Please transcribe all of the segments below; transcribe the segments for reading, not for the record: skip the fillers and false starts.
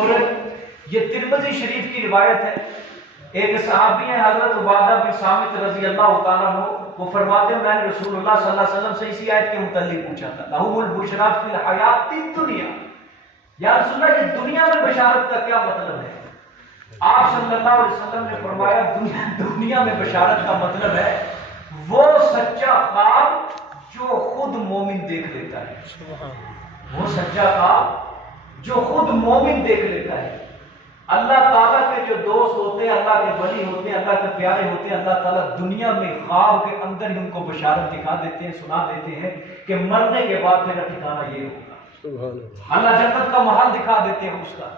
اور یہ ترمذی شریف کی روایت ہے، ایک صحابی ہیں حضرت عبادہ بن صامت رضی اللہ تعالیٰ عنہ، وہ فرماتے ہیں میں نے رسول اللہ صلی اللہ علیہ وسلم سے اسی آیت کے متعلق پوچھا تھا، لہم البشریٰ فی الحیات الدنیا، یا رسول اللہ یہ دنیا میں بشارت کا کیا مطلب ہے؟ آپ صلی اللہ علیہ وسلم نے فرمایا دنیا میں بشارت کا مطلب ہے وہ سچا خواب جو خود مومن دیکھ لیتا ہے، وہ سچا خواب جو خود مومن دیکھ لیتا ہے۔ اللہ تعالیٰ کے جو دوست ہوتے ہیں، اللہ کے ولی ہوتے ہیں، اللہ کے پیارے ہوتے ہیں، اللہ تعالیٰ دنیا میں خواب کے اندر ہی ان کو بشارت دکھا دیتے ہیں، سنا دیتے ہیں کہ مرنے کے بعد میرا ٹھکانہ یہ ہوگا۔ اللہ جنت کا محل دکھا دیتے ہیں اس کا،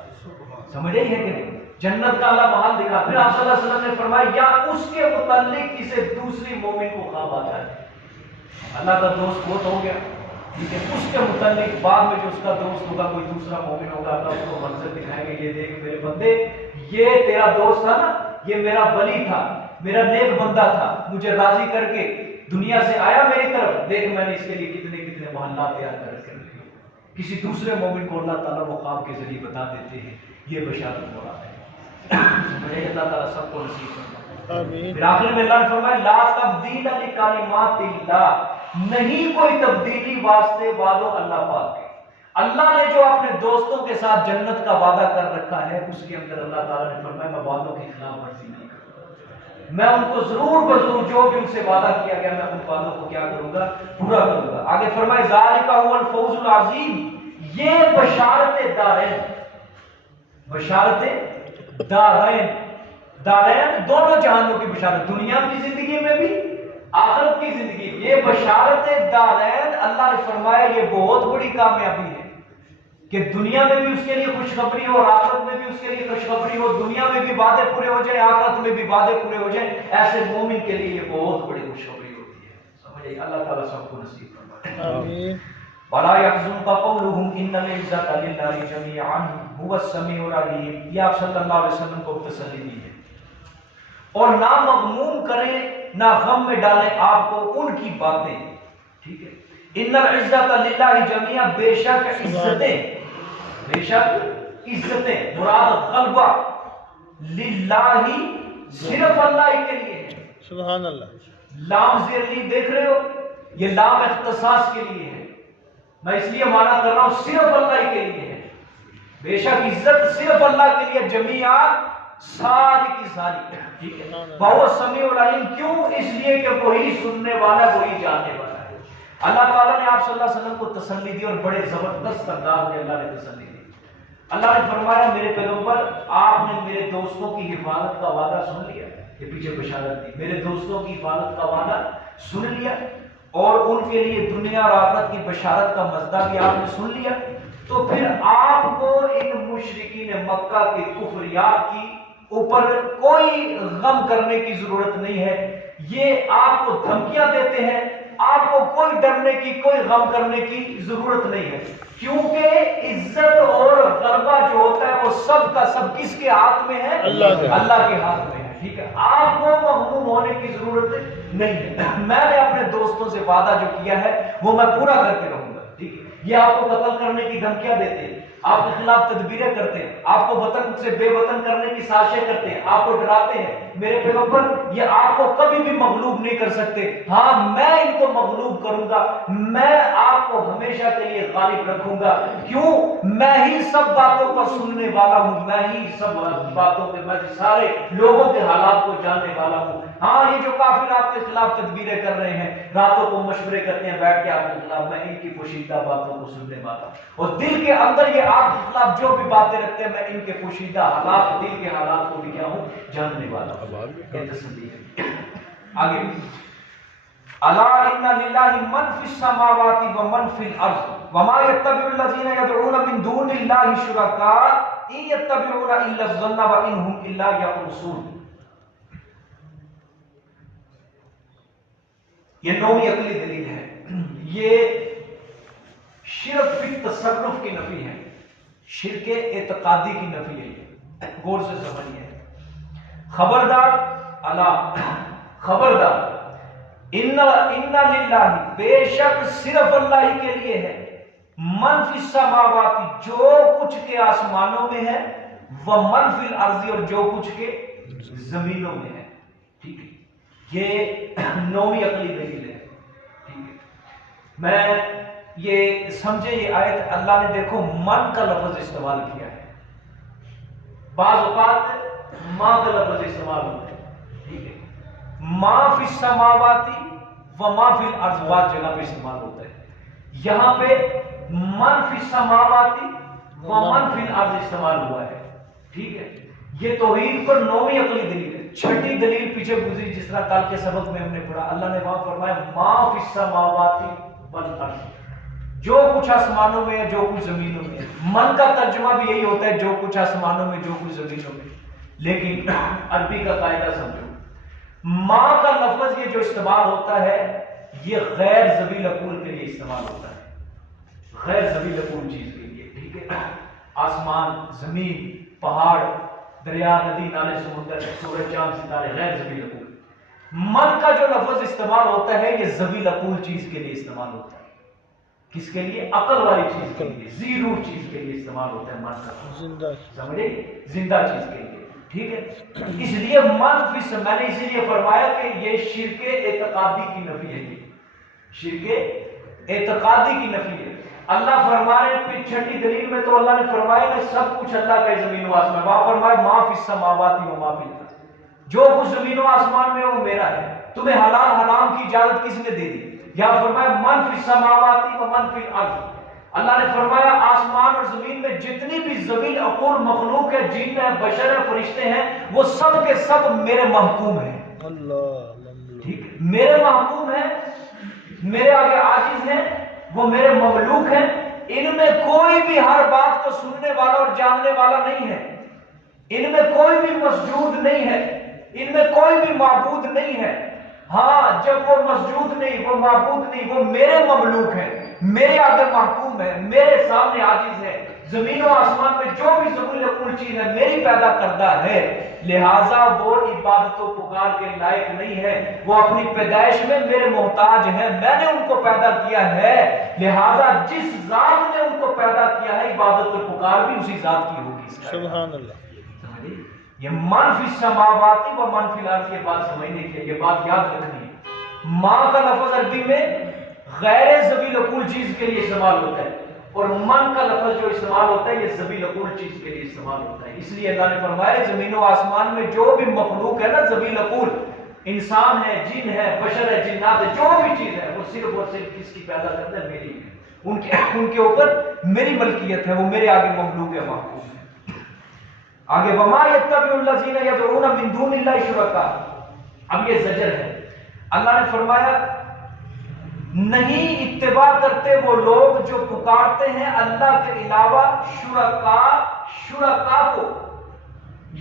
سمجھ رہی ہے کہ نہیں؟ جنت کا اللہ محل دکھا۔ پھر آپ صلی اللہ علیہ وسلم نے فرمایا یا اس کے متعلق کسی دوسری مومن کو خواب آ جائے، اللہ کا دوست بہت ہو گیا، ٹھیک ہے، اس کے متعلق بعد میں جو اس کا دوست ہوگا کوئی دوسرا مومن ہوگا، اللہ اس کو منظر دکھائیں گے، یہ دیکھ میرے بندے یہ تیرا دوست تھا نا، یہ میرا ولی تھا، میرا نیک بندہ تھا، مجھے راضی کر کے دنیا سے آیا میری طرف، دیکھ میں نے اس کے لیے کتنے کتنے محلات تیار کر کے رکھے۔ کسی دوسرے مومن کو اللہ تعالیٰ وہ خواب کے ذریعے بتا دیتے ہیں، یہ بشارت ہو رہا ہے۔ اللہ تعالیٰ سب کو نصیب فرمائے۔ پھر آخر میں اللہ نے فرمایا لا تبدیل لکلمات اللہ، نہیں کوئی تبدیلی واسطے وعدوں اللہ پاک کے۔ اللہ نے جو اپنے دوستوں کے ساتھ جنت کا وعدہ کر رکھا ہے اس کے اندر اللہ تعالیٰ نے فرمایا میں وعدوں کی خلاف ورزی نہیں کروں گا، میں ان کو ضرور بضرور جو بھی ان سے وعدہ کیا گیا میں ان وعدوں کو کیا کروں گا، پورا کروں گا۔ آگے فرمائے ذالک هو الفوز العظیم، یہ بشارت دارین، بشارت دارین، دارین دونوں جہانوں کی بشارت، دنیا کی زندگی میں بھی آخرت کی زندگی، یہ بشارت دارین اللہ نے فرمایا یہ بہت بڑی کامیابی ہے کہ دنیا میں بھی اس کے لیے خوشخبری ہو اور آخرت میں بھی اس کے لیے خوشخبری ہو، دنیا میں بھی وعدے پورے ہو جائیں، آخرت میں بھی وعدے پورے ہو جائیں، ایسے مومن کے لیے یہ بہت بڑی خوشخبری ہوتی ہے۔ سمجھے؟ اللہ تعالیٰ سب کو نصیب فرمائے۔ آمین۔ وَلَا يَحْزُنْكَ قَوْلُهُمْ إِنَّ الْعِزَّةَ لِلَّهِ جَمِيعًا هُوَ السَّمِيعُ الْعَلِيمُ، یہ آپ صلی اللہ علیہ وسلم کو تسلی دی ہے، اور نہ مغموم کریں نہ غم میں ڈالیں آپ کو ان کی باتیں، ٹھیک ہے۔ ان العزت للہ جميعا، بے شک عزتیں، بے شک عزتیں مراد غلبہ للہ صرف اللہ کے لیے ہے۔ سبحان اللہ۔ لام زیر لی دیکھ رہے ہو، یہ لام اختصاص کے لیے ہے، میں اس لیے مانا کر رہا ہوں صرف اللہ کے لیے ہے، بے شک عزت صرف اللہ کے لیے، جميعا ساری کی ساری، ٹھیک ہے۔ بہت سمیع العلیم، کیوں؟ اس لیے کہ وہی سننے والا وہی جاننے والا ہے۔ اللہ تعالیٰ نے آپ صلی اللہ علیہ وسلم کو تسلی دی اور بڑے زبردست انداز میں اللہ نے تسلی دی۔ اللہ نے فرمایا میرے پیغمبر آپ نے میرے دوستوں کی حفاظت کا وعدہ سن لیا، یہ پیچھے بشارت دی، میرے دوستوں کی حفاظت کا وعدہ سن لیا اور ان کے لیے دنیا اور آخرت کی بشارت کا مزدہ بھی آپ نے سن لیا، تو پھر آپ کو ان مشرکین مکہ کے کفریات کی اوپر کوئی غم کرنے کی ضرورت نہیں ہے، یہ آپ کو دھمکیاں دیتے ہیں، آپ کو کوئی ڈرنے کی کوئی غم کرنے کی ضرورت نہیں ہے، کیونکہ عزت اور غلبہ جو ہوتا ہے وہ سب کا سب کس کے ہاتھ میں ہے؟ اللہ کے ہاتھ میں ہے، ٹھیک ہے۔ آپ کو مغموم ہونے کی ضرورت نہیں ہے، میں نے اپنے دوستوں سے وعدہ جو کیا ہے وہ میں پورا کر کے رہوں گا، ٹھیک ہے۔ یہ آپ کو قتل کرنے کی دھمکیاں دیتے ہیں، آپ کے خلاف تدبیریں کرتے ہیں، آپ کو وطن سے بے وطن کرنے کی سازشیں کرتے ہیں، آپ کو ڈراتے ہیں، میرے پیغمبر یہ آپ کو کبھی بھی مغلوب نہیں کر سکتے، ہاں میں ان کو مغلوب کروں گا، میں آپ کو ہمیشہ کے لیے غالب رکھوں گا، کیوں؟ میں ہی سب باتوں کا سننے والا ہوں، میں ہی سب باتوں کے، میں سارے لوگوں کے حالات کو جاننے والا ہوں۔ ہاں یہ جو کافر آپ کے خلاف تدبیریں کر رہے ہیں، راتوں کو مشورے کرتے ہیں بیٹھ کے آپ کے خلاف، میں ان کی پوشیدہ باتوں کو سننے والا ہوں، اور دل کے اندر یہ آپ کے خلاف جو بھی باتیں رکھتے ہیں میں ان کے پوشیدہ حالات، دل کے حالات کو بھی کیا ہوں، جاننے والا ہوں۔ یہ تسلی ہے۔ آگے الا ان للہ من فی السماوات ومن فی الارض وما يتبع الذین يدعون من دون اللہ شرکاء ان يتبعون الا الظن وان هم الا یخرصون۔ یہ نویں عقلی دلیل ہے، یہ شرک فی تصرف کی نفی ہے، شرک اعتقادی کی نفی ہے، غور سے سمجھیے۔ خبردار اللہ، خبردار، ان للہ، بے شک صرف اللہ ہی کے لیے ہے، من فی السماوات جو کچھ کے آسمانوں میں ہے، ومن فی الارض اور جو کچھ کے زمینوں میں ہے. ٹھیک ہے، یہ نویں عقلی دلیل ہے. ٹھیک ہے، میں یہ سمجھے یہ آیت اللہ نے دیکھو من کا لفظ استعمال کیا ہے. بعض اوقات ماں کا لفظ استعمال ہوتا ہے. ٹھیک ہے، ما فی السماوات وما فی الارض بعض جگہ پہ استعمال ہوتا ہے. یہاں پہ من فی السماوات ومن فی الارض استعمال ہوا ہے. ٹھیک ہے، یہ توحید پر نویں عقلی دلیل ہے. چھٹی دلیل پیچھے گزری جس طرح کل کے سبق میں ہم نے پڑھا. اللہ نے وہاں فرمایا ما فی السماوات والارض، جو کچھ آسمانوں میں ہے جو کچھ زمینوں میں ہے. من کا ترجمہ بھی یہی ہوتا ہے، جو کچھ آسمانوں میں جو کچھ زمینوں میں. لیکن عربی کا قاعدہ سمجھو، ماں کا لفظ یہ جو استعمال ہوتا ہے یہ غیر ذوی العقول کے لیے استعمال ہوتا ہے، غیر ذوی العقول چیز کے لیے. ٹھیک ہے، آسمان، زمین، پہاڑ، دریا، ندی، نالے، سمندر، سورج، چاند، ستارے، غیر ذوی العقول. من کا جو لفظ استعمال ہوتا ہے یہ ذوی العقول چیز کے لیے استعمال ہوتا ہے. کس کے لیے؟ عقل والی چیز کے لیے، ذی روح چیز کے لیے استعمال ہوتا ہے من کا. سمجھے؟ زندہ چیز کے لیے. ٹھیک ہے، اس لیے من فی، میں نے اسی لیے فرمایا کہ یہ شرک اعتقادی کی نفی ہے. یہ شرک اعتقادی کی نفی ہے. اللہ فرما رہے ہیں چھٹی دلیل میں تو اللہ نے فرمایا کہ سب کچھ اللہ کا زمین و آسمان. وہاں فرمایا ما فی السماوات وما فی الارض، جو کچھ زمین و آسمان میں وہ میرا ہے. تمہیں حلال حرام کی اجازت کس نے دے دی؟ یا فرمایا من فی السماوات ومن فی الارض. اللہ نے فرمایا آسمان اور زمین میں جتنی بھی ذوی العقول مخلوق ہے، جن ہے، بشر ہے، فرشتے ہیں، وہ سب کے سب میرے محکوم ہیں. ٹھیک، میرے محکوم ہیں، میرے آگے عاجز ہیں، وہ میرے مملوک ہیں. ان میں کوئی بھی ہر بات کو سننے والا اور جاننے والا نہیں ہے. ان میں کوئی بھی مسجود نہیں ہے، ان میں کوئی بھی معبود نہیں ہے. ہاں، جب وہ مسجود نہیں، وہ معبود نہیں، وہ میرے مملوک ہیں، میرے آگے محکوم ہے، میرے سامنے عاجز ہے. زمین و آسمان میں جو بھی ذوی العقول چیز ہے میری پیدا کردہ ہے، لہٰذا وہ عبادت و پکار کے لائق نہیں ہے. وہ اپنی پیدائش میں میرے محتاج ہیں، میں نے ان کو پیدا کیا ہے. لہٰذا جس ذات نے ان کو پیدا کیا ہے، عبادت و پکار بھی اسی ذات کی ہوگی. سبحان اللہ. یہ من فی السماوات و من فی الارض، یہ بات سمجھنے کی ہے، یہ بات یاد رکھنی ہے. ماں کا لفظ عربی میں غیر ذوی العقول چیز کے لیے استعمال ہوتا ہے، اور من کا لفظ جو استعمال ہوتا ہے یہ ذوی العقول چیز کے لیے استعمال ہوتا ہے. اس لیے اللہ نے فرمایا زمین و آسمان میں جو بھی مخلوق ہے نا ذوی العقول، انسان ہے، جن ہے، بشر ہے، جنات ہے، جو بھی چیز ہے، وہ صرف اور صرف کس کی پیدا کرتا ہے؟ میری ہے. ان کے اوپر میری ملکیت ہے، وہ میرے آگے مخلوق ہے، محکوم ہے. آگے وما یتبع الذین یدعون من دون اللہ شرکاء. اب یہ زجر ہے. اللہ نے فرمایا نہیں اتباع کرتے وہ لوگ جو پکارتے ہیں اللہ کے علاوہ شرکاء کو،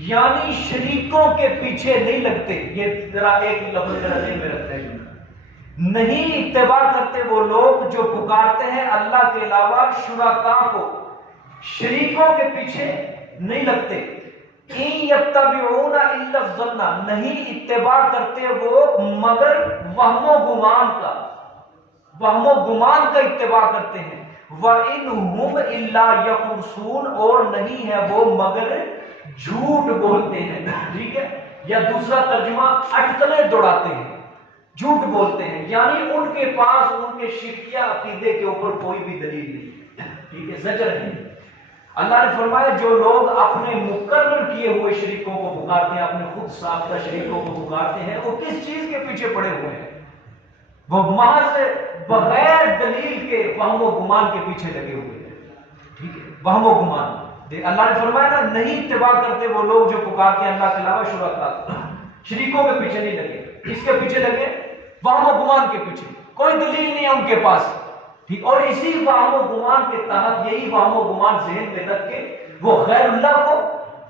یعنی شریکوں کے پیچھے نہیں لگتے. یہ ذرا ایک لفظ ذہن میں رکھتے ہیں. نہیں اتباع کرتے وہ لوگ جو پکارتے ہیں اللہ کے علاوہ شرکاء کو، شریکوں کے پیچھے نہیں لگتے. ان یتبعون الا الظن، نہیں اتباع کرتے وہ مگر وہم و گمان کا، وہم و گمان کا اتباع کرتے ہیں. وَإِنْ هُمْ إِلَّا يَخْرُصُونَ، اور نہیں ہے وہ مگر جھوٹ بولتے ہیں. ٹھیک ہے، یا دوسرا ترجمہ اٹکلیں دوڑاتے ہیں، جھوٹ بولتے ہیں. یعنی ان کے پاس ان کے شرکیہ عقیدے کے اوپر کوئی بھی دلیل نہیں. ٹھیک ہے، زجر ہے. اللہ نے فرمایا جو لوگ اپنے مقرر کیے ہوئے شریکوں کو پکارتے ہیں، اپنے خود ساختہ شریکوں کو پکارتے ہیں، وہ کس چیز کے پیچھے پڑے ہوئے ہیں؟ وہ محض بغیر دلیل کے وہم و گمان کے پیچھے لگے ہوئے ہیں. ٹھیک ہے، وہم و گمان. اللہ نے فرمایا نا نہیں اتباع کرتے وہ لوگ جو پکارتے ہیں اللہ کے علاوہ شرکاء، شریکوں کے پیچھے نہیں لگے. کس کے پیچھے لگے؟ وہم و گمان کے پیچھے. کوئی دلیل نہیں ہے ان کے پاس. ٹھیک، اور اسی وہم و گمان کے تحت، یہی وہم و گمان ذہن میں رکھ کے وہ غیر اللہ کو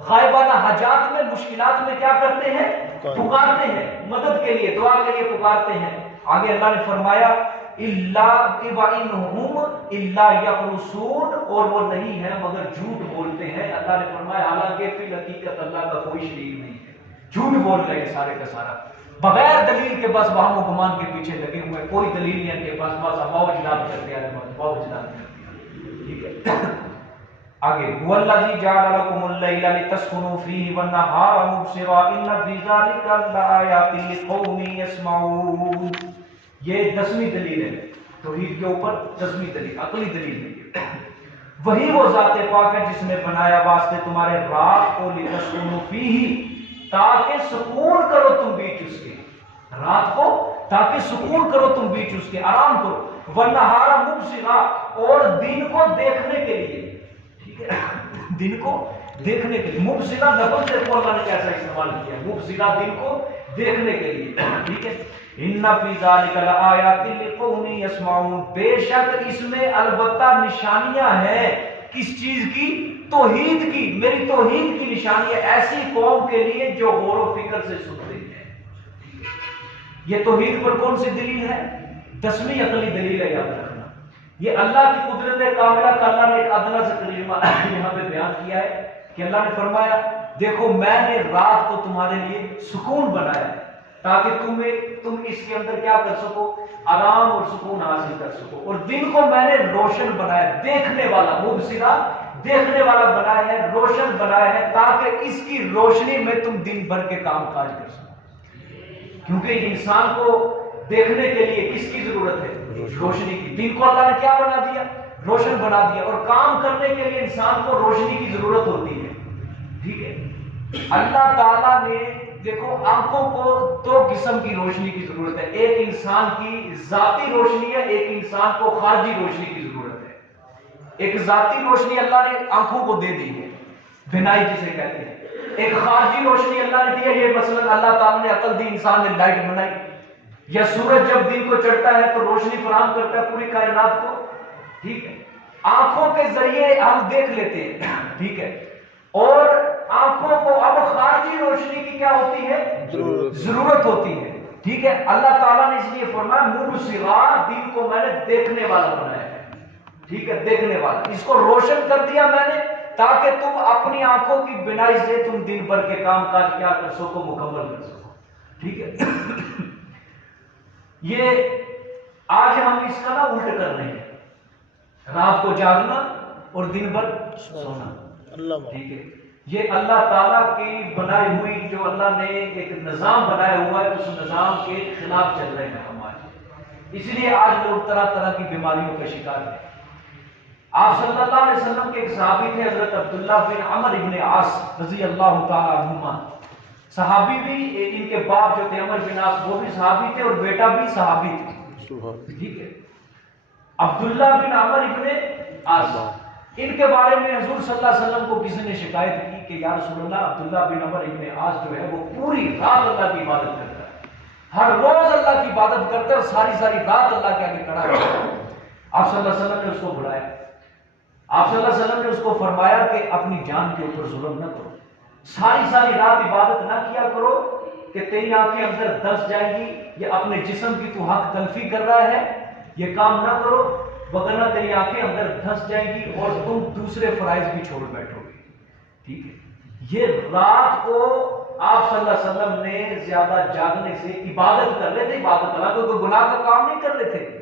غائبانہ حاجات میں، مشکلات میں کیا کرتے ہیں؟ پکارتے ہیں، مدد کے لیے، دعا کے لیے پکارتے ہیں. آگے اللہ نے فرمایا وَإِنْهُمْ إِلَّا يَخْرُصُونَ، اور وہ نہیں ہے مگر جھوٹ بولتے ہیں. اللہ نے فرمایا حالانکہ فی الحقیقت اللہ کا کوئی شریک نہیں ہے، جھوٹ بول رہے ہیں سارے کا سارا بغیر دلیل کے. بس وہم و گمان کے پیچھے لگے ہوئے، کوئی دلیل نہیں ان کے پاس، بس موج لاد کر دیا، موج لاد کر دیا. آگے والذی جعل لکم اللیل لتسکنوا فیہ والنہار مبصرا ان فی ذلک لآیات لقوم یسمعون. یہ 10ویں دلیل ہے توحید کے اوپر، 10ویں دلیل عقلی دلیل ہے. وہی وہ ذات پاک ہے جس نے بنایا واسطے تمہارے رات کو لتسکنوا فیہ، تاکہ سکون کرو تم بیچ اس کے، رات کو تاکہ سکون کرو تم بیچ اس کے، آرام کرو. والنہار مبصرا، اور دن کو دیکھنے کے لیے، ٹھیک ہے، دن کو دیکھنے کے لیے. مبصرا لفظ دیکھو اللہ نے کیسا استعمال کیا، مبصرا دن کو دیکھنے کے لیے، ٹھیک ہے. ان فی ذلک لآیات لقوم یسمعون، بے شک اس میں البتہ نشانیاں ہیں. کس چیز کی؟ توحید کی، میری توحید کی نشانیاں ایسی قوم کے لیے جو غور و فکر سے سنتے ہیں. یہ توحید پر کون سی دلیل ہے؟ 10ویں عقلی دلیل ہے، یاد رکھنا. یہ اللہ کی قدرت کاملہ کا اللہ نے ایک ادنا سے ترجمہ یہاں پہ بیان کیا ہے کہ اللہ نے فرمایا دیکھو میں نے رات کو تمہارے لیے سکون بنایا ہے تاکہ تم اس کے اندر کیا کر سکو، آرام اور سکون حاصل کر سکو. اور دن کو میں نے روشن بنایا، دیکھنے والا، مبصرہ دیکھنے والا بنایا ہے، روشن بنایا ہے تاکہ اس کی روشنی میں تم دن بھر کے کام کاج کر سکو. کیونکہ انسان کو دیکھنے کے لیے کس کی ضرورت ہے؟ روشنی کی. دن کو اللہ نے کیا بنا دیا؟ روشن بنا دیا. اور کام کرنے کے لیے انسان کو روشنی کی ضرورت ہوتی ہے، ٹھیک ہے. اللہ تعالیٰ نے دیکھو آنکھوں کو 2 قسم کی روشنی کی ضرورت ہے. ایک انسان کی ذاتی روشنی ہے، ایک انسان کو خارجی روشنی کی ضرورت ہے. ایک ذاتی روشنی اللہ نے آنکھوں کو دے دی ہے، بینائی جسے کہتے ہیں. ایک خارجی روشنی اللہ نے دی ہے. یہ مثلا اللہ تعالیٰ نے عقل دی، انسان نے لائٹ بنائی، یا سورج جب دن کو چڑھتا ہے تو روشنی فراہم کرتا ہے پوری کائنات کو، ٹھیک ہے. آنکھوں کے ذریعے ہم دیکھ لیتے ہیں، ٹھیک ہے. اور آنکھوں کو اب خارجی روشنی کی کیا ہوتی ہے؟ ضرورت ہوتی ہے، ٹھیک ہے. اللہ تعالیٰ نے اس لیے فرمایا مبصرا، دن کو میں نے دیکھنے والا بنایا ہے، ٹھیک ہے، دیکھنے والا. اس کو روشن کر دیا میں نے تاکہ تم اپنی آنکھوں کی بینائی سے تم دن بھر کے کام کاج کیا کر سکو، مکمل کر سکو، ٹھیک ہے. یہ آج ہم اس کا نا الٹ کر رہے ہیں، رات کو جاگنا اور دن بھر سونا، ٹھیک ہے. یہ اللہ تعالیٰ کی بنائی ہوئی جو اللہ نے ایک نظام بنایا ہوا ہے، اس نظام کے خلاف چل رہے ہیں ہم آج. اس لیے آج لوگ طرح طرح کی بیماریوں کا شکار ہیں. آپ صلی اللہ علیہ وسلم کے ایک صحابی تھے حضرت عبداللہ بن عمر ابن عاص رضی اللہ تعالیٰ عنہما. صحابی بھی، ان کے باپ جو تھے عمر بن عاص وہ بھی صحابی تھے اور بیٹا بھی صحابی تھے، ٹھیک ہے. عبداللہ بن عمر ابن عاص، ان کے بارے میں حضور صلی اللہ علیہ وسلم کو کسی نے شکایت کی کہ یا رسول اللہ عبداللہ بن عمر ابن عاص جو ہے وہ پوری رات اللہ کی عبادت کرتا ہے، ہر روز اللہ کی عبادت کرتا ہے اور ساری رات اللہ کے آگے کھڑا ہے. آپ صلی اللہ علیہ وسلم نے اس کو بلایا. آپ صلی اللہ علیہ وسلم نے اس کو فرمایا کہ اپنی جان کے اوپر ظلم نہ کرو، ساری رات عبادت نہ کیا کرو کہ تیری آنکھیں اندر دس جائیں گی، یہ اپنے جسم کی تو حق تلفی کر رہا ہے، یہ کام نہ کرو وگرنہ تیری آنکھیں اندر دھس جائیں گی اور تم دوسرے فرائض بھی چھوڑ بیٹھو گے، ٹھیک ہے. یہ رات کو آپ صلی اللہ علیہ وسلم نے زیادہ جاگنے سے عبادت کر رہے تھے، عبادت اللہ کو کوئی گناہ کا کام نہیں کر رہے تھے،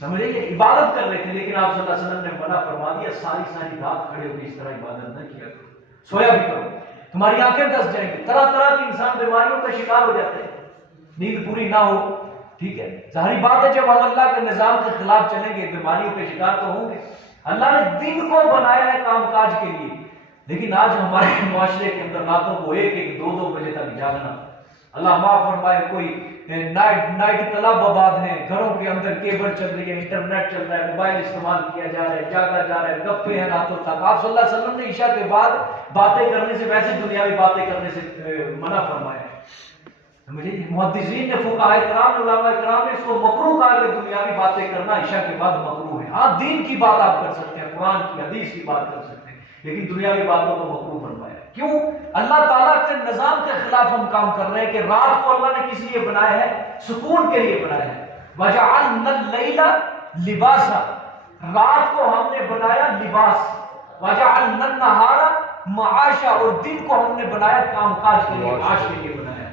سمجھے، یہ عبادت کر رہے تھے. لیکن آپ صلی اللہ علیہ وسلم نے منع فرما دیا ساری رات کھڑے ہو کے اس طرح عبادت نہ کیا کرو، سویا بھی کرو، تمہاری آنکھیں دس جائیں گی. طرح کی انسان بیماریوں کا شکار ہو جاتے ہیں، نیند پوری نہ ہو، ٹھیک ہے. ظاہری بات ہے جب ہم اللہ کے نظام کے خلاف چلیں گے بیماریوں کے شکار تو ہوں گے. اللہ نے دن کو بنایا ہے کام کاج کے لیے، لیکن آج ہمارے معاشرے کے اندر راتوں کو 1-2 بجے تک جاگنا. اللہ معاف فرمائے، کوئی نائٹ کلب آباد ہیں، گھروں کے اندر کیبل چل رہی ہے، انٹرنیٹ چل رہا ہے، موبائل استعمال کیا جا رہا ہے، جاگا جا رہا ہے، گپے ہیں راتوں تک. آپ صلی اللہ علیہ وسلم نے عشاء کے بعد باتیں کرنے سے، ویسے دنیاوی باتیں کرنے سے منع فرمایا. محدثین نے، فقہاء کرام، علماء کرام نے اس کو مکروہ کہا کہ دنیاوی باتیں کرنا عشاء کے بعد مکروہ ہے. ہاں دین کی بات آپ کر سکتے ہیں، قرآن کی حدیث کی بات کر سکتے ہیں، لیکن دنیاوی باتوں کو مکروہ فرمایا. کیوں؟ اللہ تعالیٰ کے نظام کے خلاف ہم کام کر رہے ہیں کہ رات کو اللہ نے کس لیے بنایا ہے؟ سکون کے لیے بنایا ہے. وَجَعَلْنَا اللَّيْلَ لِبَاسًا، رات کو ہم نے بنایا لباس. وَجَعَلْنَا النَّهَارَ مَعَاشًا، اور دن کو ہم نے بنایا کام کاج کے لیے، معاش کے لیے بنایا.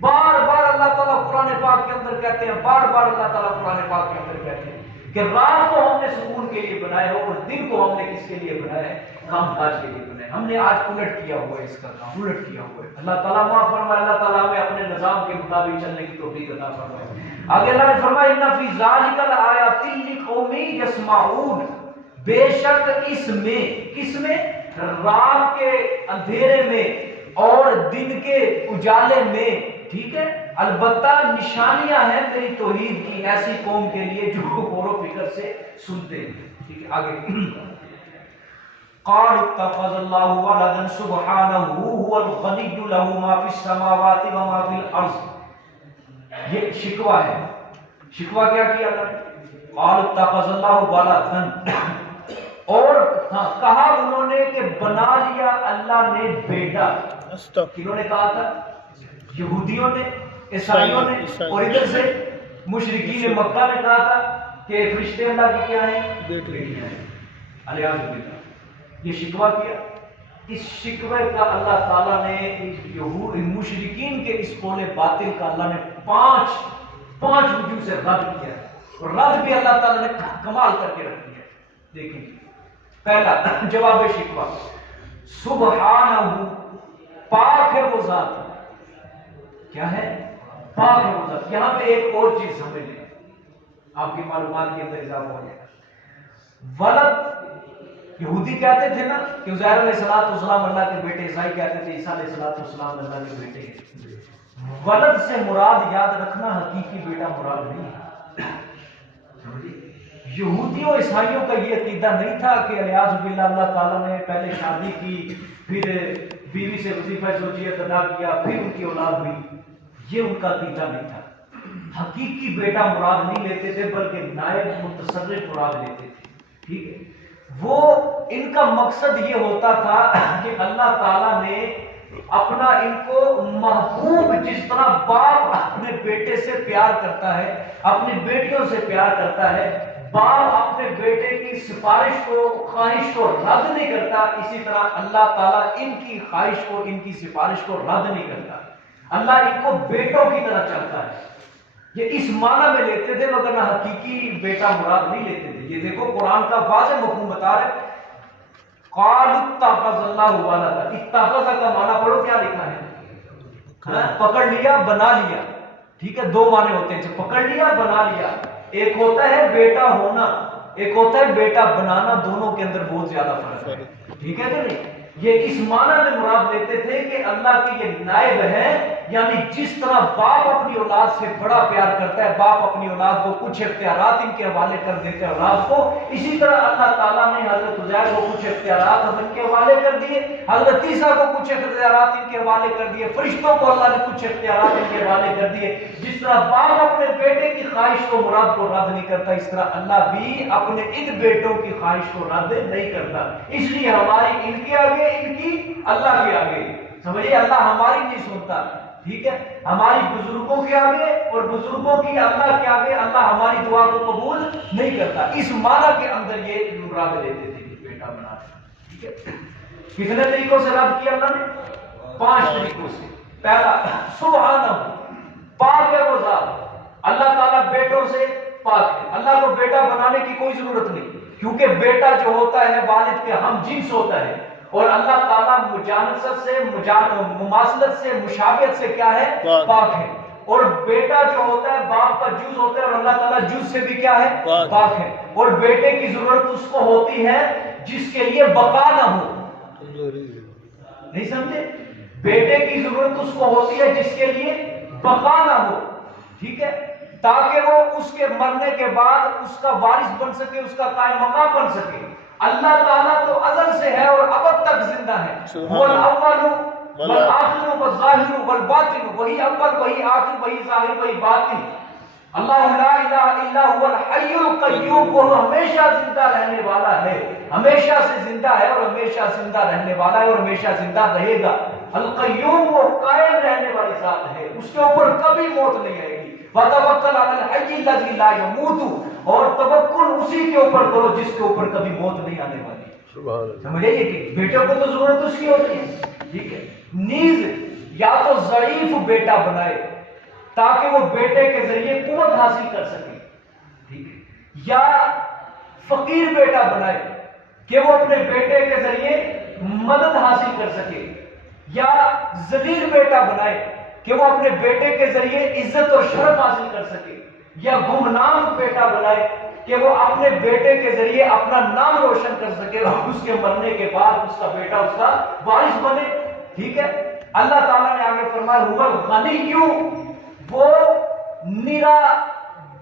بار اللہ تعالیٰ قرآن پاک کے اندر کہتے ہیں، بار اللہ تعالیٰ قرآن پاک کے اندر کہتے ہیں کہ رات کو ہم نے سکون کے لیے بنایا ہو اور دن کو ہم نے کس کے لیے بنایا ہے؟ کام کاج کے لیے بنایا. ہم نے آج الٹ کیا ہوا ہے، اس کا کام الٹ کیا ہوا ہے. اللہ تعالیٰ معاف فرمائے، اللہ تعالیٰ ہمیں اپنے نظام کے مطابق چلنے کی توفیق عطا فرمائے. آگے اللہ نے فرمایا ان فی ذالک لآیات لقوم یسمعون، بے شک اس میں، کس میں؟ رات کے اندھیرے میں اور دن کے اجالے میں، ٹھیک ہے، البتہ نشانیاں ہیں میری توحید کی ایسی قوم کے لیے جو غور و فکر سے سنتے ہیں. ٹھیک ہے، آگے قال اتخذ اللہ ولدا سبحانہ هو الغنی له ما فی السماوات وما فی الارض. یہ شکوہ ہے. شکوہ کیا کیا اللہ نے؟ قال اتخذ اللہ ولدا، اور کہا انہوں نے کہ بنا لیا اللہ نے بیٹا. کنہوں نے کہا تھا؟ یہودیوں نے، عیسائیوں نے، اور ادھر سے مشرکین مکہ نے کہا تھا کہ فرشتے اللہ کی کیا ہیں؟ بیٹیاں ہیں. الیاذ باللہ. یہ شکوہ کیا. اس شکوے کا اللہ تعالیٰ نے مشرکین کے اس قول باطل کا اللہ نے پانچ وجوہ سے رد کیا ہے، اور رد بھی اللہ تعالیٰ نے کمال کر کے رکھ دیا. دیکھیں، پہلا جواب شکوہ، سبحانہ، پاک ہے وہ ذات. کیا ہے؟ پاک ہے وہ ذات. یہاں پہ ایک اور چیز سمجھ لیں، آپ کی معلومات کے اندر اضافہ ہو جائے گا. ولد، یہودی کہتے تھے نا کہ عزیر علیہ السلام اللہ کے بیٹے، عیسائی کہتے تھے عیسیٰ علیہ السلام اللہ کے بیٹے ہیں. ولد سے مراد یاد رکھنا حقیقی بیٹا مراد نہیں ہے. یہودیوں عیسائیوں کا یہ عقیدہ نہیں تھا کہ الیاذ باللہ اللہ تعالیٰ نے پہلے شادی کی، پھر بیوی سے وظیفہ زوجیت ادا کیا، پھر ان کی اولاد ہوئی. یہ ان کا عقیدہ نہیں تھا. حقیقی بیٹا مراد نہیں لیتے تھے بلکہ نائب متصرف مراد لیتے تھے. ٹھیک ہے، وہ ان کا مقصد یہ ہوتا تھا کہ اللہ تعالیٰ نے اپنا ان کو محبوب، جس طرح باپ اپنے بیٹے سے پیار کرتا ہے، اپنی بیٹیوں سے پیار کرتا ہے، باپ اپنے بیٹے کی سفارش کو، خواہش کو رد نہیں کرتا، اسی طرح اللہ تعالیٰ ان کی خواہش کو، ان کی سفارش کو رد نہیں کرتا. اللہ ان کو بیٹوں کی طرح چاہتا ہے. یہ اس معنی میں لیتے تھے، مگر نہ حقیقی بیٹا مراد نہیں لیتے تھے. یہ دیکھو قرآن کا واضح مفہوم بتا رہے. قال اتخذ اللہ ولدا، اتخذ کا معنی پڑھو کیا لکھا ہے؟ پکڑ لیا، بنا لیا. ٹھیک ہے، دو معنی ہوتے ہیں، پکڑ لیا، بنا لیا. ایک ہوتا ہے بیٹا ہونا، ایک ہوتا ہے بیٹا بنانا. دونوں کے اندر بہت زیادہ فرق ہے. ٹھیک ہے کہ نہیں؟ یہ اس معنی میں مراد لیتے تھے کہ اللہ کے یہ نائب ہے، یعنی جس طرح باپ اپنی اولاد سے بڑا پیار کرتا ہے، باپ اپنی اولاد کو کچھ اختیارات ان کے حوالے کر دیتے ہیں اولاد کو، اسی طرح اللہ تعالیٰ نے حضرت عزیر کو کچھ اختیارات ان کے حوالے کر دیے، حضرت عیسیٰ کو کچھ اختیارات ان کے حوالے کر دیے، فرشتوں کو اللہ نے کچھ اختیارات ان کے حوالے کر دیے. جس طرح باپ اپنے بیٹے کی خواہش کو، مراد کو رد نہیں کرتا، اس طرح اللہ بھی اپنے ان بیٹوں کی خواہش کو رد نہیں کرتا. اس لیے ہماری ان کے آگے، ان کی اللہ کے آگے، سمجھے، اللہ ہماری نہیں سنتا. ٹھیک ہے، ہماری بزرگوں کے آگے اور بزرگوں کی اللہ کے آگے اللہ ہماری دعا کو قبول نہیں کرتا. اس معنی کے اندر یہ مراد لیتے تھے کہ بیٹا بنا. ٹھیک ہے، کتنے طریقوں سے رد کیا اللہ نے؟ 5 طریقوں سے. پہلا، سبحانہ، پاک ہے وہ ذات. اللہ تعالیٰ بیٹوں سے پاک ہے. اللہ کو بیٹا بنانے کی کوئی ضرورت نہیں، کیونکہ بیٹا جو ہوتا ہے والد کے ہم جنس ہوتا ہے، اور اللہ تعالیٰ مجانست سے، مماثلت سے، مشابہت سے کیا ہے؟ پاک ہے. اور بیٹا جو ہوتا ہے باپ کا جز ہوتا ہے، اور اللہ تعالیٰ جز سے بھی کیا ہے؟ پاک ہے. اور بیٹے کی ضرورت اس کو ہوتی ہے جس کے لیے بقا نہ ہو. نہیں سمجھے؟ بیٹے کی ضرورت اس کو ہوتی ہے جس کے لیے بقا نہ ہو. ٹھیک ہے، تاکہ وہ اس کے مرنے کے بعد اس کا وارث بن سکے، اس کا قائم مقام بن سکے. اللہ تعالیٰ تو ازل سے ہے اور ابد تک زندہ ہے. وہ الاول والآخر والظاہر والباطن، وہی اول، وہی آخر، وہی ظاہر، وہی باطن. اللہ لا الہ الا هو الحی القیوم، وہ ہمیشہ زندہ رہنے والا ہے، ہمیشہ سے زندہ ہے اور ہمیشہ زندہ رہنے والا ہے اور ہمیشہ زندہ رہے گا. القیوم، وہ قائم رہنے والی ذات ہے، اس کے اوپر کبھی موت نہیں آئے گی. وتوکل علی الحی الذی لا یموت، اور توکل اسی کے اوپر کرو جس کے اوپر کبھی موت نہیں آنے والی. سمجھے کہ بیٹے کو تو ضرورت اس کی ہوتی ہے. ٹھیک ہے، نیز یا تو ضعیف بیٹا بنائے تاکہ وہ بیٹے کے ذریعے قوت حاصل کر سکے. ٹھیک ہے، یا فقیر بیٹا بنائے کہ وہ اپنے بیٹے کے ذریعے مدد حاصل کر سکے، یا ذلیل بیٹا بنائے کہ وہ اپنے بیٹے کے ذریعے عزت اور شرف حاصل کر سکے، یا گمنام بیٹا بنائے کہ وہ اپنے بیٹے کے ذریعے اپنا نام روشن کر سکے اور اس کے مرنے کے بعد اس کا بیٹا اس کا وارث بنے. ٹھیک ہے. اللہ تعالیٰ نے آگے فرمایا هو الغنی، وہ نرا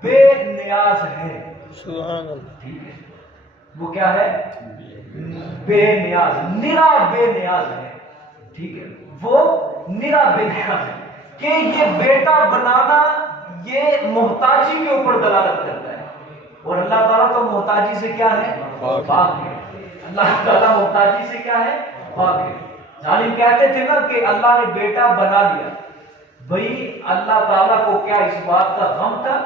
بے نیاز ہے. سبحان اللہ. ٹھیک ہے. وہ کیا ہے؟ بے نیاز، نرا بے نیاز ہے. ٹھیک ہے. وہ نرا بے نیاز ہے کہ یہ بیٹا بنانا یہ محتاجی کے اوپر دلالت کرتا ہے، اور اللہ تعالیٰ تو محتاجی سے کیا ہے؟ پاک ہے. اللہ تعالیٰ محتاجی سے کیا ہے؟ پاک ہے. ظالم کہتے تھے نا کہ اللہ نے بیٹا بنا لیا. بھئی اللہ تعالیٰ کو کیا اس بات کا غم تھا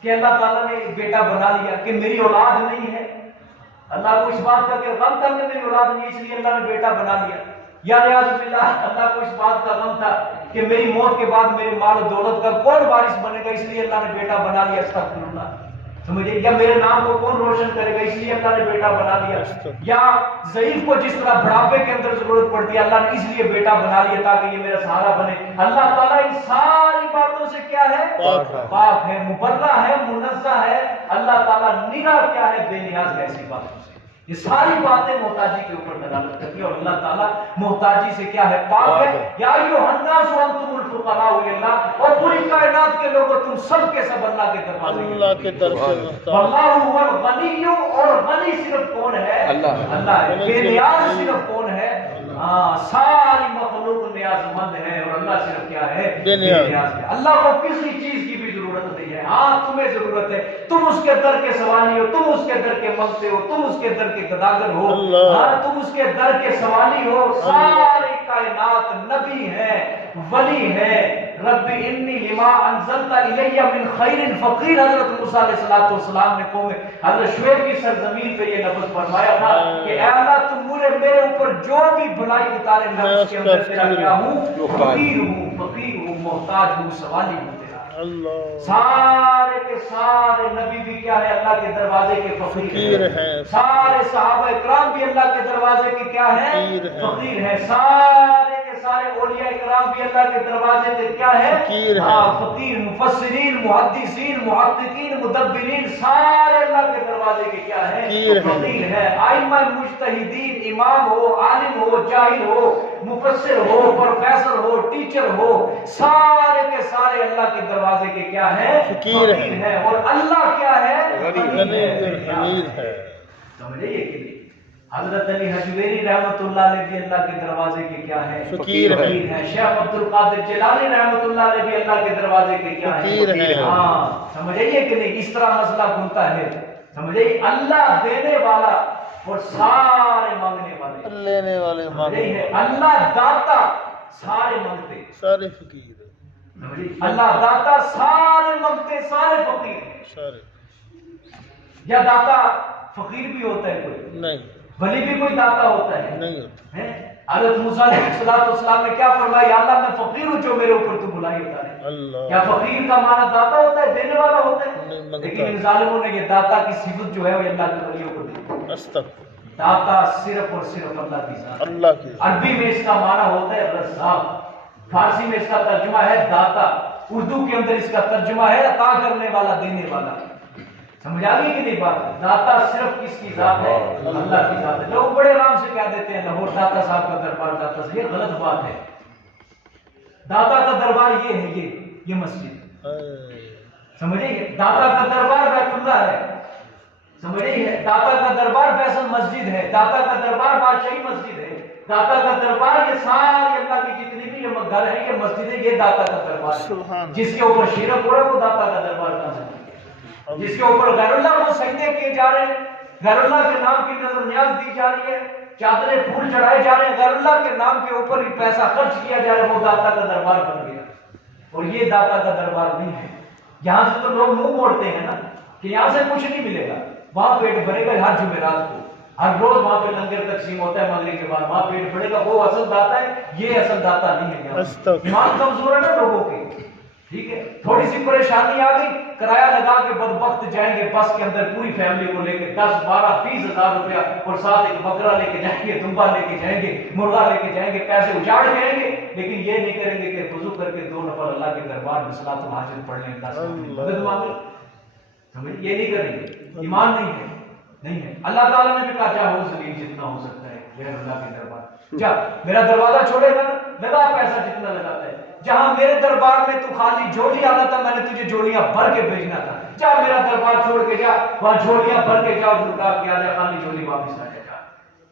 کہ اللہ تعالیٰ نے بیٹا بنا لیا کہ میری اولاد نہیں ہے؟ اللہ کو اس بات کا کہ غم تھا کہ میری اولاد نہیں، اس لیے اللہ نے بیٹا بنا لیا؟ یا نیاز باللہ اللہ کو اس بات کا غم تھا کہ میری موت کے بعد میرے مال و دولت کا کون وارث بنے گا، اس لیے اللہ نے بیٹا بنا لیا؟ استغفر اللہ. سمجھے؟ یا میرے نام کو کون روشن کرے گا، اس لیے اللہ نے بیٹا بنا لیا. یا ضعیف کو جس طرح بڑھاپے کے اندر ضرورت پڑتی ہے اللہ نے اس لیے بیٹا بنا لیا تاکہ یہ میرا سہارا بنے. اللہ تعالیٰ ان ساری باتوں سے کیا ہے؟ پاک ہے، مبرہ ہے، منزہ ہے. اللہ تعالیٰ نرا کیا ہے؟ بے نیاز ہے ایسی باتوں سے. یہ ساری باتیں محتاجی کے اوپر دلالت کرتی ہیں، اور اللہ تعالیٰ محتاجی سے کیا ہے؟ پاک ہے. یا ایھا الناس انتم الفقراء الی اللہ، اور پوری کائنات کے لوگوں تم سب کے سب اللہ کے دروازے اللہ کے در سے واللہ هو الغنی، اور غنی صرف کون ہے؟ اللہ ہے. بے نیاز صرف کون ہے؟ ہاں، ساری مخلوق نیاز مند ہے اور اللہ صرف کیا ہے؟ بے نیاز ہے. اللہ کو کسی چیز کی بھی ضرورت نہیں ہے. ہاں تمہیں ضرورت ہے، تم اس کے در کے سوالی ہو، تم اس کے در کے منگتے ہو، تم اس کے در کے گداگر ہو. ہاں تم اس کے در کے سوالی ہو. ساری کائنات نبی ہے، ولی ہے. رب انی لما انزلت الی من خیر فقیر. حضرت موسیٰ علیہ السلام نے قوم حضرت شعیب کی سرزمین پہ یہ لفظ فرمایا تھا کہ اے اللہ تم میرے اوپر جو بھی بھلائی اتارے میں اس کے اندر تیرا کیا ہوں؟ فقیر ہوں، محتاج ہوں، سوالی ہوں تیرا. سارے کے سارے نبی بھی کیا ہے؟ اللہ کے دروازے کے فقیر ہیں. سارے صحابہ اکرام بھی اللہ کے دروازے کے کیا ہیں؟ فقیر ہیں. سارے کے سارے اولیاء اکرام بھی اللہ کے دروازے کے کیا ہے؟ فقیر. مفسرین، محدثین، محققین، مدبرین سارے اللہ کے دروازے کے کیا ہے؟ فقیر ہے. ائمہ مجتہدین، امام ہو، عالم ہو، جاہل ہو، مفسر ہو، پروفیسر ہو، ٹیچر ہو، سارے کے سارے اللہ کے دروازے کے کیا ہے؟ فقیر ہے. اور اللہ کیا ہے؟ غنی ہے. سمجھے یہ کہ نہیں؟ حضرت علی حجویری رحمۃ اللہ علیہ بھی اللہ کے دروازے کے کیا ہے؟ فقیر ہے. شیخ عبد القادر جیلانی رحمۃ اللہ علیہ بھی اللہ کے دروازے کے کیا ہے؟ ہاں سمجھے یہ کہ نہیں؟ اس طرح مسئلہ گھومتا ہے. سمجھے؟ اللہ دینے والا اور سارے مانگنے والے، لینے والے ہے. اللہ داتا، سارے مانگتے، سارے فقیر. اللہ داتا، سارے مانگتے، سارے فقیر. سارے. یا داتا فقیر بھی ہوتا ہے کوئی؟ نہیں. ولی بھی کوئی داتا ہوتا ہے؟ نہیں ہوتا. حضرت موسیٰ علیہ السلام نے کیا فرمایا؟ یا اللہ میں فقیر ہوں، جو میرے اوپر تو بلائی ہوتا ہے. کیا فقیر کا معنی داتا ہوتا ہے، دینے والا ہوتا ہے؟ لیکن ان ظالموں نے یہ داتا کی صفت جو ہے وہ اللہ کے ولیوں کو دی. داتا صرف اور صرف اللہ کی ذات. اللہ کی. عربی میں اس کا معنی ہوتا ہے رزاق، فارسی میں اس کا ترجمہ ہے داتا، اردو کے اندر اس کا ترجمہ ہے عطا کرنے والا، دینے والا. سمجھ آ گئی کہ نہیں بات؟ داتا صرف کس کی ذات ہے؟ اللہ کی ذات ہے. لوگ بڑے آرام سے کہہ دیتے ہیں لاہور داتا صاحب کا دربار، داتا صاحب. یہ غلط بات ہے. داتا کا دربار یہ ہے، یہ مسجد. سمجھے؟ داتا کا دربار بیت اللہ ہے. سمجھے؟ داتا کا دربار فیصل مسجد ہے. داتا کا دربار بادشاہی مسجد ہے. داتا کا دربار یہ ساری اللہ کی جتنی بھی یہ گھر ہے، یہ مسجد ہے، یہ داتا کا دربار ہے. جس کے اوپر شرک ہو رہا ہے وہ داتا کا دربار کا ہے. جس کے اوپر غیر اللہ کو سجدے کیے جا رہے ہیں، غیر اللہ کے نام کی نظر نیاز دی جا رہی ہے، چادریں پھول چڑھائے جا رہے ہیں، غیر اللہ کے نام کے اوپر ہی پیسہ خرچ کیا جا رہا ہے، وہ داتا کا دربار بن گیا. اور یہ داتا کا دربار نہیں ہے. یہاں سے تو لوگ منہ موڑتے ہیں نا کہ یہاں سے کچھ نہیں ملے گا، وہاں پیٹ بھرے گا. ہر جمعرات کو ہر روز وہاں پہ لنگر تقسیم ہوتا ہے مغرب کے بعد، وہاں پیٹ بھرے گا. وہ اصل داتا ہے، یہ اصل داتا نہیں ہے. ایمان کمزور ہے نا لوگوں کے. ٹھیک ہے، تھوڑی سی پریشانی آ گئی، کرایہ لگا کے بدبخت جائیں گے بس کے اندر پوری فیملی کو لے کے 10-12-20 ہزار روپیہ اور ساتھ ایک بکرا لے کے جائیں گے، دمبا لے کے جائیں گے، مرغا لے کے جائیں گے، پیسے اجاڑ کے آئیں گے، لیکن یہ نہیں کریں گے کہ وضو کر کے 2 نفل اللہ کے دربار میں صلاۃ الحاجت پڑھ لیں، اللہ سے اپنی مدد مانگیں، یہ نہیں کریں گے، ایمان نہیں ہے، نہیں ہے۔ اللہ تعالیٰ نے بھی کہا چاہے ہو ذلیل جتنا ہو سکتا ہے غیر اللہ کے دربار، جا میرا دروازہ چھوڑے گا لگا پیسہ جتنا لگاتا ہے، جہاں میرے دربار میں تو خالی جھولی آنا تھا، میں نے تجھے جھولیاں بھر کے بھیجنا تھا، جا میرا دربار چھوڑ کے جا، وہاں جھولیاں بھر کے جا اور لٹا کے آ جا، خالی جھولی واپس آ جا،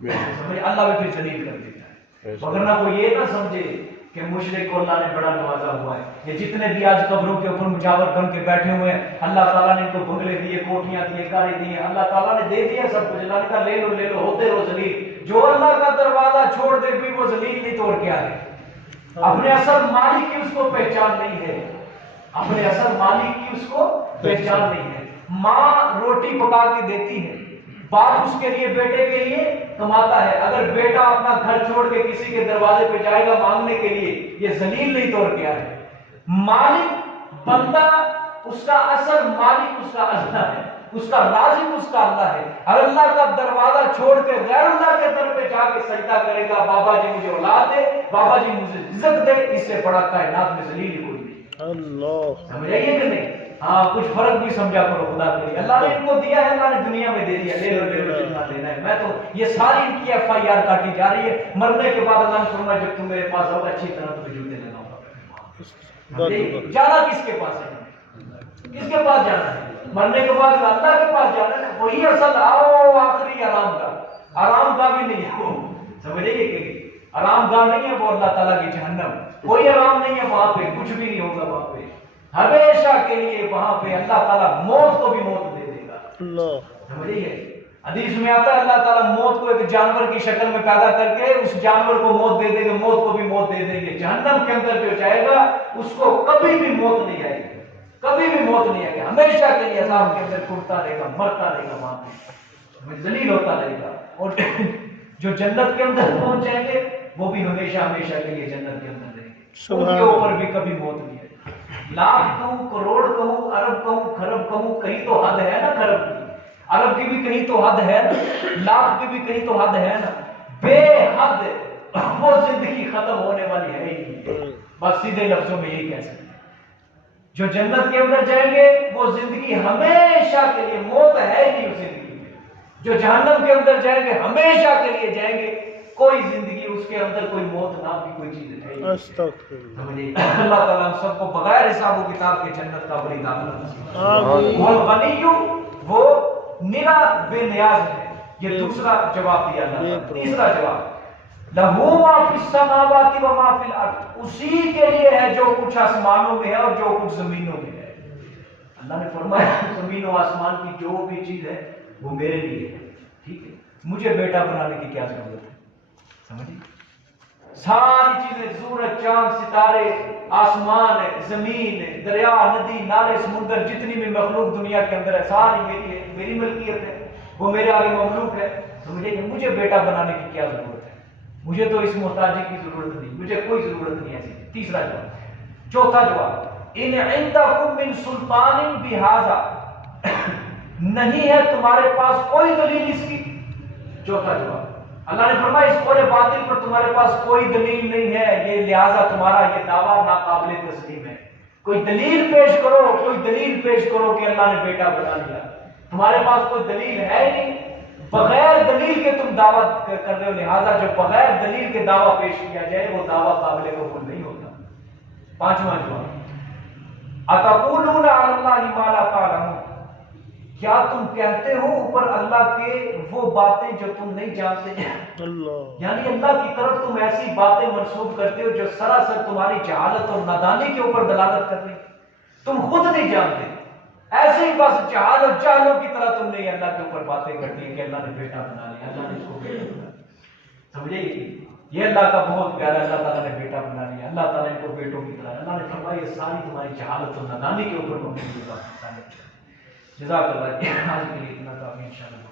سمجھ اللہ بھی پھر ذلیل کر دیتا ہے۔ مگر نہ کوئی یہ نہ سمجھے کہ مشرک کو اللہ نے بڑا نوازا ہوا ہے، یہ جتنے بھی آج قبروں کے اوپر مجاور بن کے بیٹھے ہوئے ہیں، اللہ تعالیٰ نے ان کو بنگلے دیے، کوٹیاں دیے، گاڑی دی، اللہ تعالیٰ نے دے دیا سب کچھ، اللہ نے کہا لے لو ہوتے رہو ذلیل، جو اللہ کا دروازہ چھوڑ دے بھی وہ ذلیل نہیں توڑ کے آئے، اپنے اصل مالک کی اس کو پہچان نہیں ہے، اپنے اصل مالک کی اس کو پہچان نہیں ہے۔ ماں روٹی پکا کے دیتی ہے، باپ اس کے لیے بیٹے کے لیے کماتا ہے، اگر بیٹا اپنا گھر چھوڑ کے کسی کے دروازے پہ جائے گا مانگنے کے لیے، یہ ذلیل نہیں توڑ کے آئے۔ مالک بندہ اس کا اصل مالک اس کا اللہ ہے، اس کا رازق اس کا اللہ ہے، اگر اللہ کا دروازہ چھوڑ کے غیر اللہ کے در پہ جا کے سجدہ کرے گا، بابا جی مجھے اولاد دے، بابا جی مجھے عزت دے، اس سے بڑا کائنات میں ذلیل کوئی نہیں۔ اللہ سمجھ آئیے کہ نہیں؟ ہاں کچھ فرق بھی سمجھا کرو خدا کے لیے، اللہ نے ان کو دیا ہے، اللہ نے دنیا میں دے دیا، لے لو جتنا لینا ہے۔ میں تو یہ ساری ان کی FIR کاٹی جا رہی ہے، مرنے کے بعد اللہ نے فرمایا جب تم میرے پاس آؤ اچھی طرح تمہیں جوتے لگاؤں گا۔ جانا کس کے پاس ہے؟ کس کے پاس جانا ہے؟ مرنے کے بعد اللہ کے پاس جانا ہے، وہی اصل آؤ آخری آرام گاہ، آرام گاہ بھی نہیں ہے وہ، سمجھے کہ آرام گاہ نہیں ہے وہ اللہ تعالیٰ کی جہنم، کوئی آرام نہیں ہے وہاں پہ، کچھ بھی نہیں ہوگا وہاں پہ، ہمیشہ کے لیے وہاں پہ اللہ تعالیٰ موت کو بھی موت دے دے گا، سمجھیے۔ حدیث میں آتا ہے اللہ تعالیٰ موت کو ایک جانور کی شکل میں پیدا کر کے اس جانور کو موت دے دے گا، موت کو بھی موت دے دیں گے، جہنم کے اندر جو جائے گا اس کو کبھی بھی موت نہیں آئے گی، کبھی بھی موت نہیں آئے گی، ہمیشہ کے لیے عذاب کے اندر ٹوٹتا رہے گا، مرتا رہے گا، وہاں پہ ذلیل ہوتا رہے گا، اور جو جنت کے اندر پہنچ جائیں گے وہ بھی ہمیشہ ہمیشہ کے لیے جنت کے اندر رہیں گے، ان کے اوپر بھی کبھی موت نہیں ہے۔ لاکھ کہوں، کروڑ کہوں، ارب کہوں، خرب کہوں، کہیں تو حد ہے نا خرب کی، ارب کی بھی کہیں تو حد ہے نا، لاکھ کی بھی کہیں تو حد ہے نا، بے حد وہ زندگی ختم ہونے والی ہے ہی نہیں، بس سیدھے لفظوں میں یہی کہہ سکتے ہیں۔ جو جنت کے اندر جائیں گے وہ زندگی ہمیشہ کے لیے، موت ہے ہی نہیں اس زندگی میں، جو جہنم کے اندر جائیں گے ہمیشہ کے لیے جائیں گے، کوئی زندگی اس کے اندر کوئی موت نام کی کوئی چیز ہے ہی۔ اللہ تعالیٰ ہم سب کو بغیر حساب و کتاب کے جنت کا بڑی داخلہ نصیب، وہ غنی وہ نرا بے نیاز ہے، یہ دوسرا جواب دیا اللہ نے۔ تیسرا جواب لہو ما فی السماوات و ما فی الارض، اسی کے لیے ہے جو کچھ آسمانوں میں ہے اور جو کچھ زمینوں میں ہے۔ اللہ نے فرمایا زمین و آسمان کی جو بھی چیز ہے وہ میرے لیے ہے، ٹھیک ہے، مجھے بیٹا بنانے کی کیا ضرورت ہے، سمجھیں؟ ساری چیزیں، سورج، چاند، ستارے، آسمان ہے، زمین ہے، دریا، ندی، نالے، سمندر، جتنی بھی مخلوق دنیا کے اندر ہے ساری میری ہے، میری ملکیت ہے، وہ میرے آگے مملوک ہے، سمجھے؟ مجھے بیٹا بنانے کی کیا ضرورت ہے، مجھے تو اس محتاجی کی ضرورت نہیں، مجھے کوئی ضرورت نہیں ایسی۔ تیسرا جواب۔ چوتھا جواب ان عندکم من سلطان بہذا، نہیں ہے تمہارے پاس کوئی دلیل اس کی۔ چوتھا جواب اللہ نے فرمایا اس قول باطل پر تمہارے پاس کوئی دلیل نہیں ہے، یہ لہذا تمہارا یہ دعویٰ ناقابل تسلیم ہے، کوئی دلیل پیش کرو، کوئی دلیل پیش کرو کہ اللہ نے بیٹا بنا لیا، تمہارے پاس کوئی دلیل ہے نہیں، بغیر دلیل کے تم دعویٰ کر رہے ہو، لہذا جو بغیر دلیل کے دعویٰ پیش کیا جائے وہ دعویٰ قابل قبول نہیں ہوتا۔ پانچواں جواب اتقولون علی اللہ ما لا تعلمون، کیا تم کہتے ہو اوپر اللہ کے وہ باتیں جو تم نہیں جانتے، یعنی اللہ کی طرف تم ایسی باتیں منسوب کرتے ہو جو سراسر تمہاری جہالت اور نادانی کے اوپر دلالت کر رہی، تم خود نہیں جانتے، ایسے ہی بس جہالوں کی طرح تم نے اللہ کے اوپر باتیں کرتی ہیں کہ اللہ نے بیٹا بنا لیا، اللہ نے اس کو بیٹا بنا لیا، سمجھے؟ یہ اللہ کا بہت پیارا، اللہ تعالیٰ نے بیٹا بنا لیا، اللہ تعالیٰ ان کو بیٹوں کی طرح، اللہ نے فرمایا یہ ساری تمہاری جہالت اور نادانی کے اوپر مبنی باتیں۔ جزاک اللہ، آج کے لیے اتنا کافی، انشاءاللہ۔